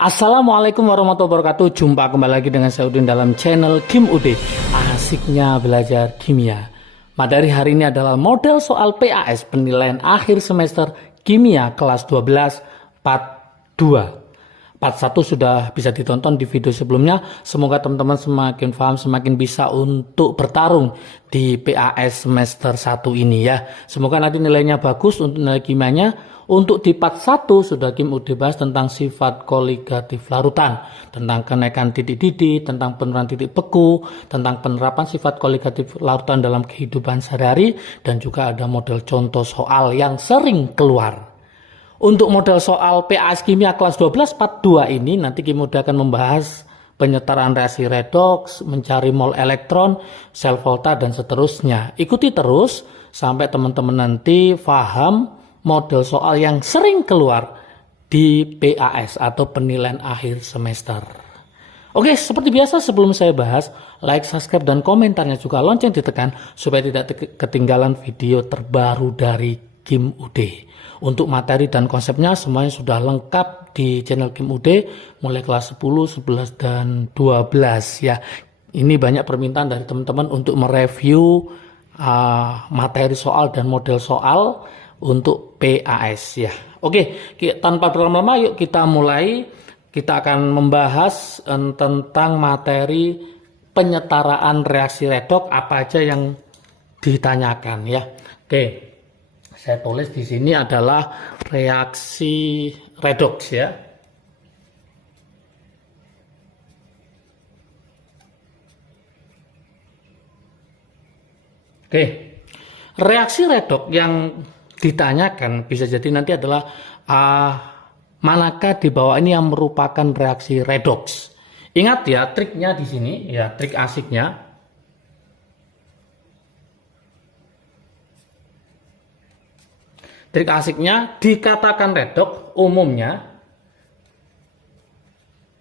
Assalamualaikum warahmatullahi wabarakatuh. Jumpa kembali lagi dengan saya Udin dalam channel Kim Ude. Asiknya belajar kimia. Materi hari ini adalah model soal PAS penilaian akhir semester kimia kelas 12 part 2. Part 1 sudah bisa ditonton di video sebelumnya. Semoga teman-teman semakin paham, semakin bisa untuk bertarung di PAS semester 1 ini ya. Semoga nanti nilainya bagus untuk nilai kimianya. Untuk di part 1 sudah Kim udah bahas tentang sifat koligatif larutan, tentang kenaikan titik didih, tentang penurunan titik beku, tentang penerapan sifat koligatif larutan dalam kehidupan sehari-hari, dan juga ada model contoh soal yang sering keluar. Untuk model soal PAS kimia kelas 12 part 2 ini nanti Kim udah akan membahas penyetaraan reaksi redoks, mencari mol elektron, sel volta, dan seterusnya. Ikuti terus sampai teman-teman nanti paham model soal yang sering keluar di PAS atau penilaian akhir semester. Oke, seperti biasa sebelum saya bahas, like, subscribe, dan komentarnya juga lonceng ditekan supaya tidak ketinggalan video terbaru dari Kim Ude. Untuk materi dan konsepnya semuanya sudah lengkap di channel Kim Ude mulai kelas 10, 11, dan 12 ya. Ini banyak permintaan dari teman-teman untuk mereview materi soal dan model soal untuk PAS ya. Oke, tanpa berlama-lama yuk kita mulai. Kita akan membahas tentang materi penyetaraan reaksi redoks, apa aja yang ditanyakan ya. Oke, saya tulis di sini adalah reaksi redoks ya. Oke, reaksi redoks yang ditanyakan bisa jadi nanti adalah manakah di bawah ini yang merupakan reaksi redoks. Ingat ya triknya di sini ya, trik asiknya. Trik asiknya dikatakan redoks umumnya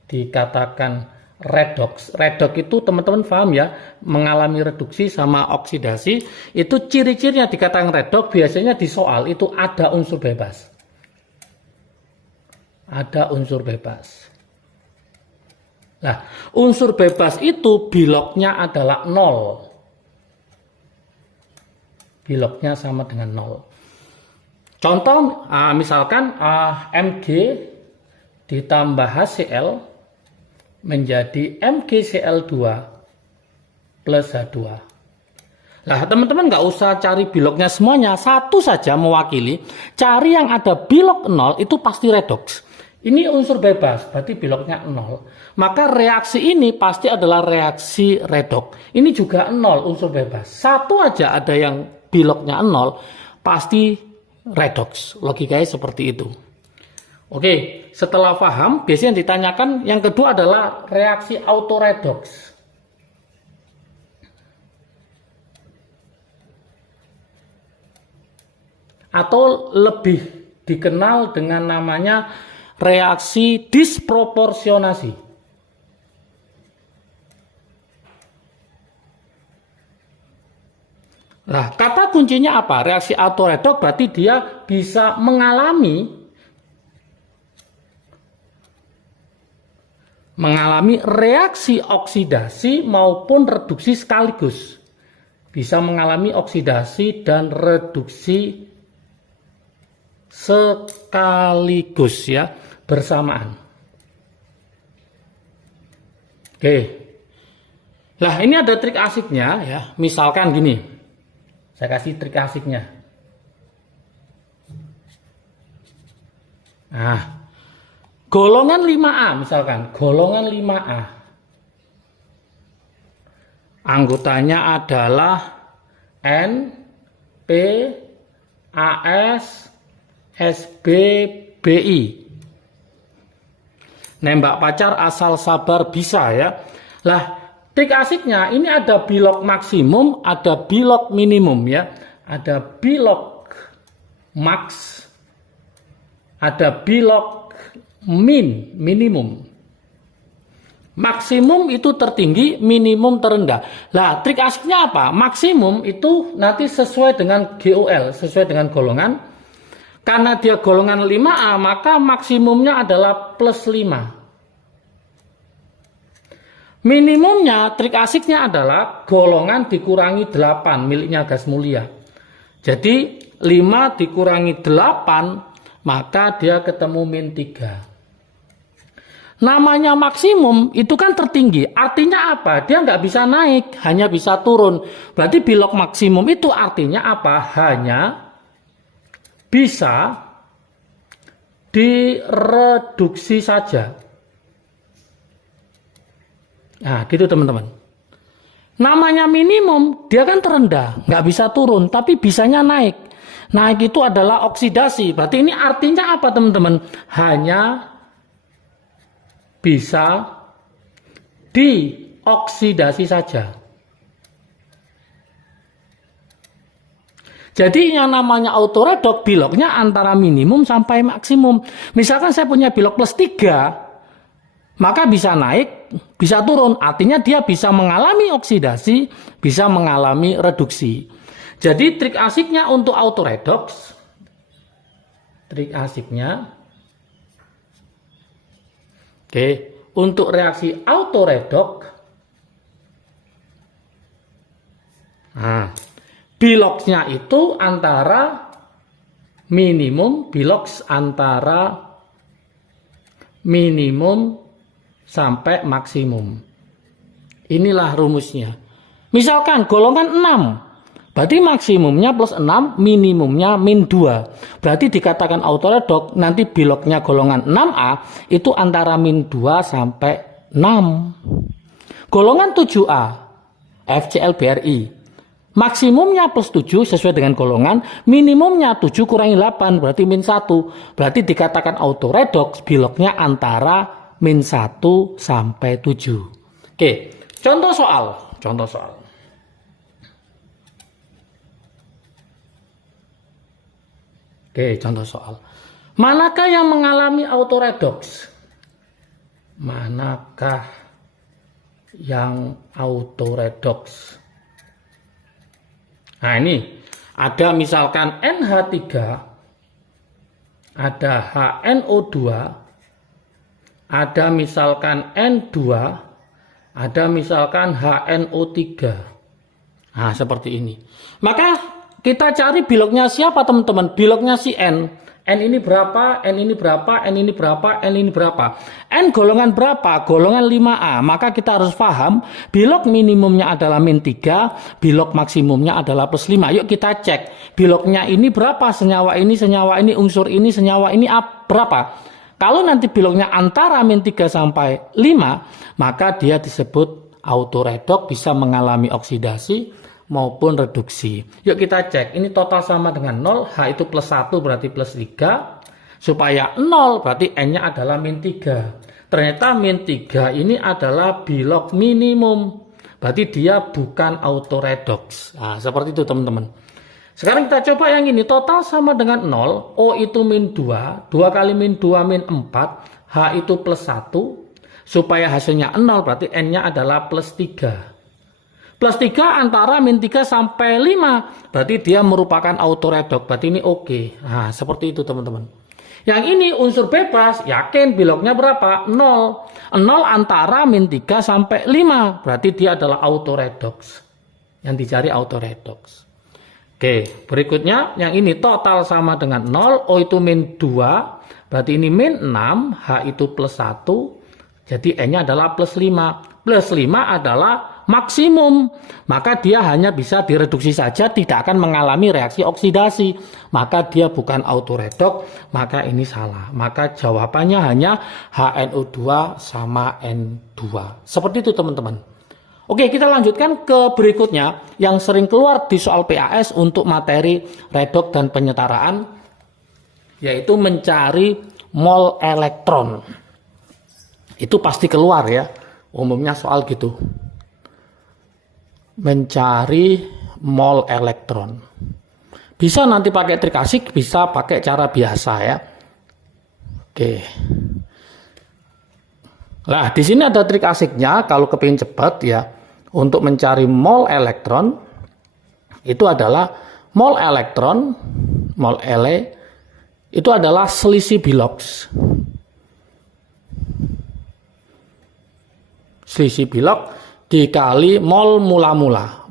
dikatakan redoks. Redoks itu teman-teman paham ya, mengalami reduksi sama oksidasi. Itu ciri-cirinya dikatakan redoks biasanya di soal itu ada unsur bebas. Ada unsur bebas. Nah, unsur bebas itu biloknya adalah 0. Biloknya sama dengan 0. Contoh, misalkan Mg ditambah HCl menjadi MgCl2 plus H2. Nah, teman-teman nggak usah cari biloknya semuanya, satu saja mewakili. Cari yang ada bilok 0 itu pasti redoks. Ini unsur bebas, berarti biloknya 0. Maka reaksi ini pasti adalah reaksi redoks. Ini juga 0 unsur bebas. Satu aja ada yang biloknya 0, pasti redoks. Logikanya seperti itu. Oke, setelah paham, biasanya yang ditanyakan yang kedua adalah reaksi autoredoks. Atau lebih dikenal dengan namanya reaksi disproporsionasi. Nah, kata kuncinya apa? Reaksi autoredoks berarti dia bisa mengalami reaksi oksidasi maupun reduksi sekaligus. Bisa mengalami oksidasi dan reduksi sekaligus ya, bersamaan. Oke. Nah, ini ada trik asiknya ya. Misalkan gini. Saya kasih trik asiknya. Nah, golongan 5A misalkan, golongan 5A. Anggotanya adalah N, P, AS, SB, BI. Nembak pacar asal sabar bisa ya. Lah, trik asiknya ini ada bilok maksimum, ada bilok minimum ya. Ada bilok max, ada bilok minimum. Maksimum itu tertinggi, minimum terendah. Lah, trik asiknya apa? Maksimum itu nanti sesuai dengan GOL, sesuai dengan golongan. Karena dia golongan 5A, maka maksimumnya adalah plus 5. Minimumnya trik asiknya adalah golongan dikurangi 8 miliknya gas mulia. Jadi 5 dikurangi 8 maka dia ketemu min 3. Namanya maksimum itu kan tertinggi. Artinya apa? Dia nggak bisa naik, hanya bisa turun. Berarti bilok maksimum itu artinya apa? Hanya bisa direduksi saja. Nah, gitu teman-teman. Namanya minimum, dia kan terendah, nggak bisa turun, tapi bisanya naik. Naik itu adalah oksidasi. Berarti ini artinya apa teman-teman? Hanya bisa dioksidasi saja. Jadi yang namanya autoredok biloknya antara minimum sampai maksimum. Misalkan saya punya bilok plus 3, maka bisa naik, bisa turun. Artinya dia bisa mengalami oksidasi, bisa mengalami reduksi. Jadi trik asiknya untuk autoredox, trik asiknya, untuk reaksi autoredok, biloksnya itu antara minimum, biloks antara minimum sampai maksimum. Inilah rumusnya. Misalkan golongan 6, berarti maksimumnya plus 6, minimumnya min 2. Berarti dikatakan autoredok, nanti biloknya golongan 6A itu antara min 2 sampai 6. Golongan 7A, FCl-BrI, maksimumnya plus 7 sesuai dengan golongan, minimumnya 7 kurangi 8, berarti min 1. Berarti dikatakan autoredok, biloknya antara min 1 sampai 7. Oke, contoh soal. Oke, contoh soal. Manakah yang mengalami autoredox? Manakah yang autoredox? Nah, ini ada misalkan NH3, ada HNO2, ada misalkan N2, ada misalkan HNO3. Nah, seperti ini. Maka kita cari biloknya siapa teman-teman? Biloknya si N. N ini berapa, N ini berapa, N ini berapa, N ini berapa. N golongan berapa? Golongan 5A. Maka kita harus paham bilok minimumnya adalah min 3, bilok maksimumnya adalah plus 5. Yuk kita cek. Biloknya ini berapa? Senyawa ini, unsur ini, senyawa ini berapa? Kalau nanti biloknya antara min 3 sampai 5, maka dia disebut autoredok, bisa mengalami oksidasi maupun reduksi. Yuk kita cek, ini total sama dengan 0, H itu plus 1 berarti plus 3, supaya 0 berarti N-nya adalah min 3. Ternyata min 3 ini adalah bilok minimum, berarti dia bukan autoredox. Nah, seperti itu teman-teman. Sekarang kita coba yang ini, total sama dengan 0, O itu min 2, 2 kali min 2 min 4, H itu plus 1, supaya hasilnya 0 berarti N-nya adalah plus 3. Plus 3 antara min 3 sampai 5, berarti dia merupakan autoredok, berarti ini oke. Nah, seperti itu teman-teman. Yang ini unsur bebas, yakin biloknya berapa? 0. 0 antara min 3 sampai 5, berarti dia adalah autoredox. Yang dicari autoredox. Oke, berikutnya yang ini total sama dengan 0, O itu min 2, berarti ini min 6, H itu plus 1, jadi N-nya adalah plus 5. Plus 5 adalah maksimum, maka dia hanya bisa direduksi saja, tidak akan mengalami reaksi oksidasi. Maka dia bukan autoredok, maka ini salah. Maka jawabannya hanya HNO2 sama N2. Seperti itu teman-teman. Oke, kita lanjutkan ke berikutnya yang sering keluar di soal PAS untuk materi redok dan penyetaraan, yaitu mencari mol elektron. Itu pasti keluar ya, umumnya soal gitu. Mencari mol elektron. Bisa nanti pakai trik asik, bisa pakai cara biasa ya. Oke. Nah, di sini ada trik asiknya kalau kepingin cepat ya. Untuk mencari mol elektron, itu adalah mol elektron, mol ele, itu adalah selisih biloks. selisih bilok dikali mol mula-mula.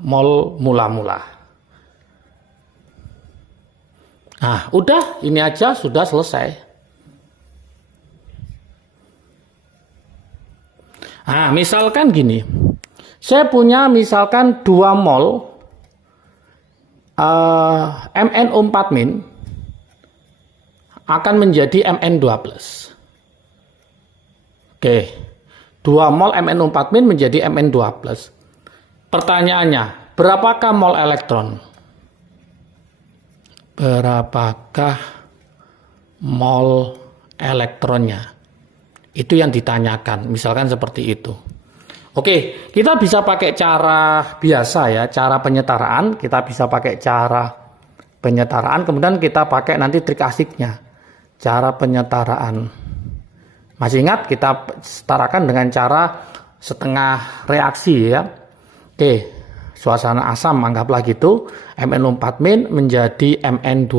Nah, udah, ini aja sudah selesai. Nah, misalkan gini. Saya punya misalkan 2 mol MnO4- akan menjadi Mn2+. Oke, 2 mol MnO4- menjadi Mn2+. Pertanyaannya, berapakah mol elektron? Berapakah mol elektronnya? Itu yang ditanyakan, misalkan seperti itu. Oke, kita bisa pakai cara biasa ya, cara penyetaraan. Kita bisa pakai cara penyetaraan, kemudian kita pakai nanti trik asiknya. Cara penyetaraan. Masih ingat kita setarakan dengan cara setengah reaksi ya. Oke, suasana asam anggaplah gitu, MnO4- menjadi Mn2+.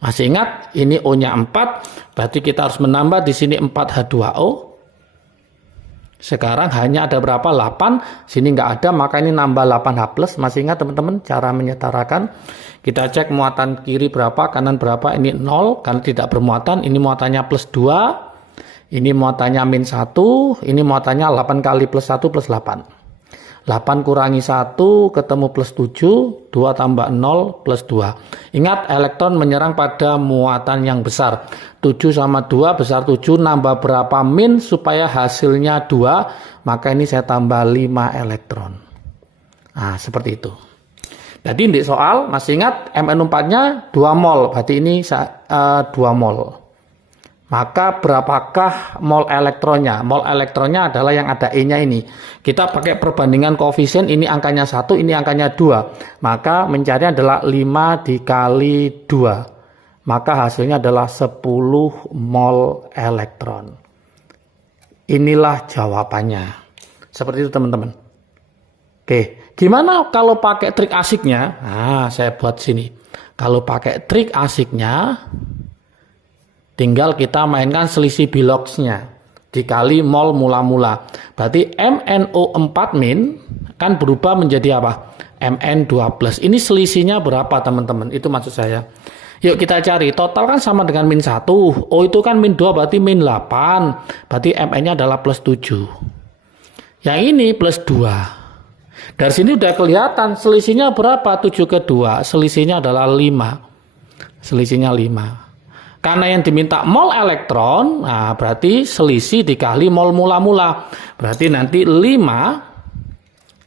Masih ingat ini O-nya 4, berarti kita harus menambah di sini 4H2O. Sekarang hanya ada berapa? 8, sini nggak ada, maka ini nambah 8H+. Masih ingat teman-teman cara menyetarakan? Kita cek muatan kiri berapa, kanan berapa, ini 0 karena tidak bermuatan. Ini muatannya +2, ini muatannya -1, ini muatannya 8 kali +1 + 8. 8 kurangi 1 ketemu +7, 2 tambah 0 +2. Ingat, elektron menyerang pada muatan yang besar. 7 sama 2 besar 7, nambah berapa min supaya hasilnya 2, maka ini saya tambah 5 elektron. Nah, seperti itu. Jadi di soal masih ingat Mn4-nya 2 mol, berarti ini 2 mol. Maka berapakah mol elektronnya? Mol elektronnya adalah yang ada E-nya ini. Kita pakai perbandingan koefisien, ini angkanya 1, ini angkanya 2. Maka mencari adalah 5 dikali 2. Maka hasilnya adalah 10 mol elektron. Inilah jawabannya. Seperti itu teman-teman. Oke, gimana kalau pakai trik asiknya? Nah, saya buat sini. Kalau pakai trik asiknya, tinggal kita mainkan selisih biloksnya dikali mol mula-mula. Berarti MnO4- kan berubah menjadi apa? Mn2+. Ini selisihnya berapa teman-teman? Itu maksud saya. Yuk kita cari. Total kan sama dengan -1. O itu kan -2 berarti -8. Berarti Mn-nya adalah +7. Yang ini +2. Dari sini udah kelihatan selisihnya berapa? 7 ke 2. Selisihnya adalah 5. Selisihnya 5. Karena yang diminta mol elektron, nah berarti selisih dikali mol mula-mula. Berarti nanti 5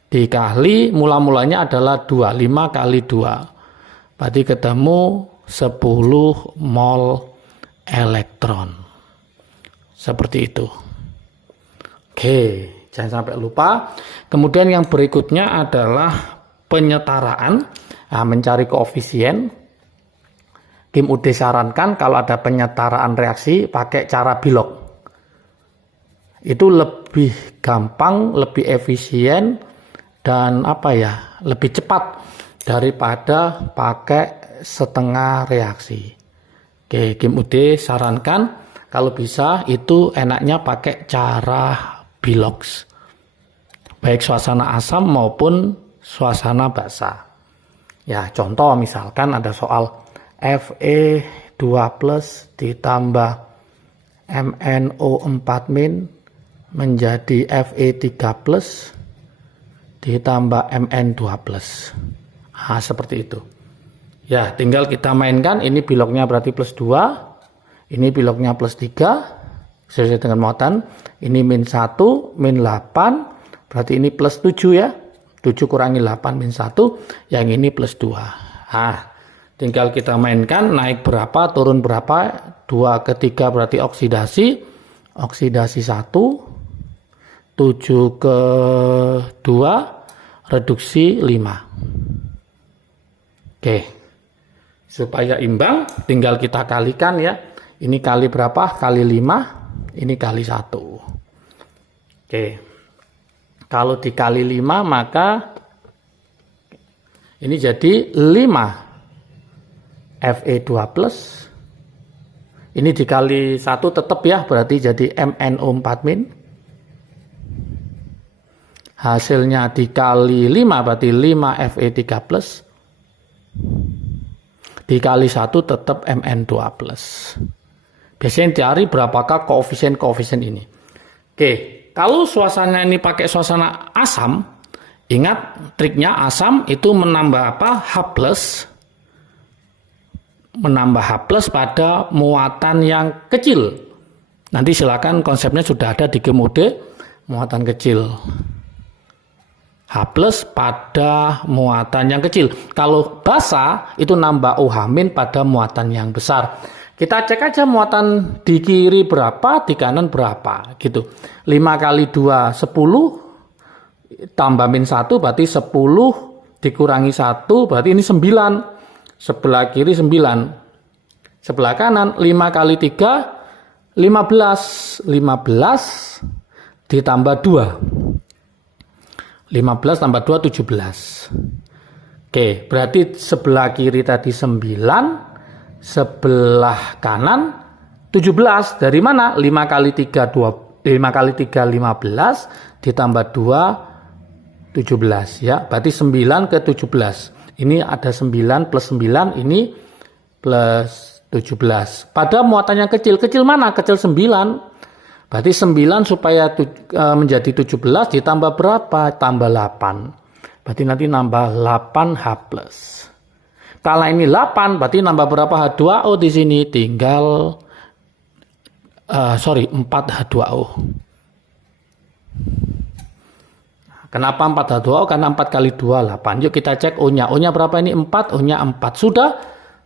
dikali mula-mulanya adalah 2. 5 kali 2. Berarti ketemu 10 mol elektron. Seperti itu. Oke, jangan sampai lupa. Kemudian yang berikutnya adalah penyetaraan. Nah, mencari koefisien. Kim UD sarankan kalau ada penyetaraan reaksi pakai cara bilok. Itu lebih gampang, lebih efisien, dan lebih cepat daripada pakai setengah reaksi. Oke, Kim UD sarankan kalau bisa itu enaknya pakai cara bilok. Baik suasana asam maupun suasana basah. Ya, contoh misalkan ada soal Fe2+ ditambah MnO4- menjadi Fe3+ ditambah Mn2+. Nah, seperti itu. Ya, tinggal kita mainkan. Ini biloknya berarti +2. Ini biloknya +3. Sesuai dengan muatan. Ini -1, -8. Berarti ini +7 ya. 7 kurangi 8 -1. Yang ini +2. Nah, tinggal kita mainkan naik berapa, turun berapa. 2 ke 3 berarti oksidasi. Oksidasi 1. 7 ke 2. Reduksi 5. Oke. Supaya imbang tinggal kita kalikan ya. Ini kali berapa? Kali 5. Ini kali 1. Oke. Kalau dikali 5 maka ini jadi 5 Fe2+. Ini dikali 1 tetap ya, berarti jadi MnO4-. hasilnya dikali 5 berarti 5 Fe3+, dikali 1 tetap Mn2+. Biasanya cari berapakah koefisien ini. Oke, kalau suasana ini pakai suasana asam, ingat triknya asam itu menambah apa? H+, menambah H+ pada muatan yang kecil. Nanti silakan, konsepnya sudah ada di game UD, muatan kecil. H+ pada muatan yang kecil. Kalau basa itu nambah OH- pada muatan yang besar. Kita cek aja muatan di kiri berapa, di kanan berapa gitu. 5 kali 2 10 tambah min 1 berarti 10 dikurangi 1 berarti ini 9. Sebelah kiri 9. Sebelah kanan 5 kali 3 15. 15 ditambah 2. 15 tambah 2 17. Oke, berarti sebelah kiri tadi 9, sebelah kanan 17. Dari mana? 5 kali 3 15 ditambah 2 17 ya. Berarti 9 ke 17. Ini ada 9 plus 9, ini plus 17. Pada muatan yang kecil. Kecil mana? Kecil 9. Berarti 9 supaya menjadi 17 ditambah berapa? Tambah 8. Berarti nanti nambah 8H+. Kalau ini 8 berarti nambah berapa H2O di sini? Tinggal 4H2O. Kenapa 4H2O? Karena 4 kali 2 8. Yuk kita cek O-nya. O-nya berapa ini? 4. O-nya 4. Sudah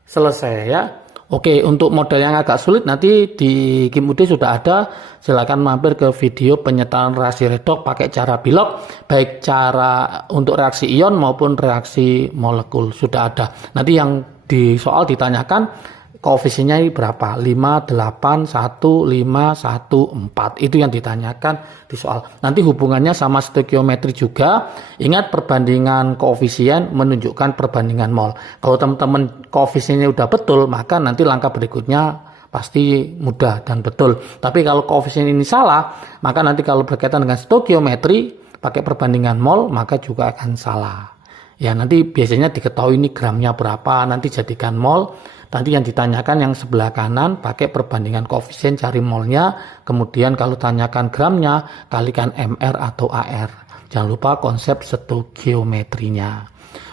selesai ya. Oke, untuk model yang agak sulit nanti di game UD sudah ada. Silakan mampir ke video penyetaan reaksi redoks pakai cara Bilog, baik cara untuk reaksi ion maupun reaksi molekul sudah ada. Nanti yang di soal ditanyakan koefisiennya berapa? 5, 8, 1, 5, 1, 4. Itu yang ditanyakan di soal. Nanti hubungannya sama stoikiometri juga. Ingat perbandingan koefisien menunjukkan perbandingan mol. Kalau teman-teman koefisiennya udah betul, maka nanti langkah berikutnya pasti mudah dan betul. Tapi kalau koefisien ini salah, maka nanti kalau berkaitan dengan stoikiometri pakai perbandingan mol, maka juga akan salah. Ya, nanti biasanya diketahui ini gramnya berapa, nanti jadikan mol. Nanti yang ditanyakan yang sebelah kanan pakai perbandingan koefisien cari molnya, kemudian kalau tanyakan gramnya kalikan MR atau AR. Jangan lupa konsep stoikiometrinya.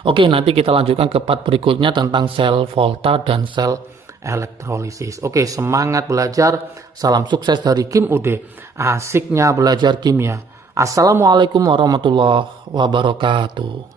Oke, nanti kita lanjutkan ke part berikutnya tentang sel volta dan sel elektrolisis. Oke, semangat belajar. Salam sukses dari Kim UD. Asiknya belajar kimia. Assalamualaikum warahmatullahi wabarakatuh.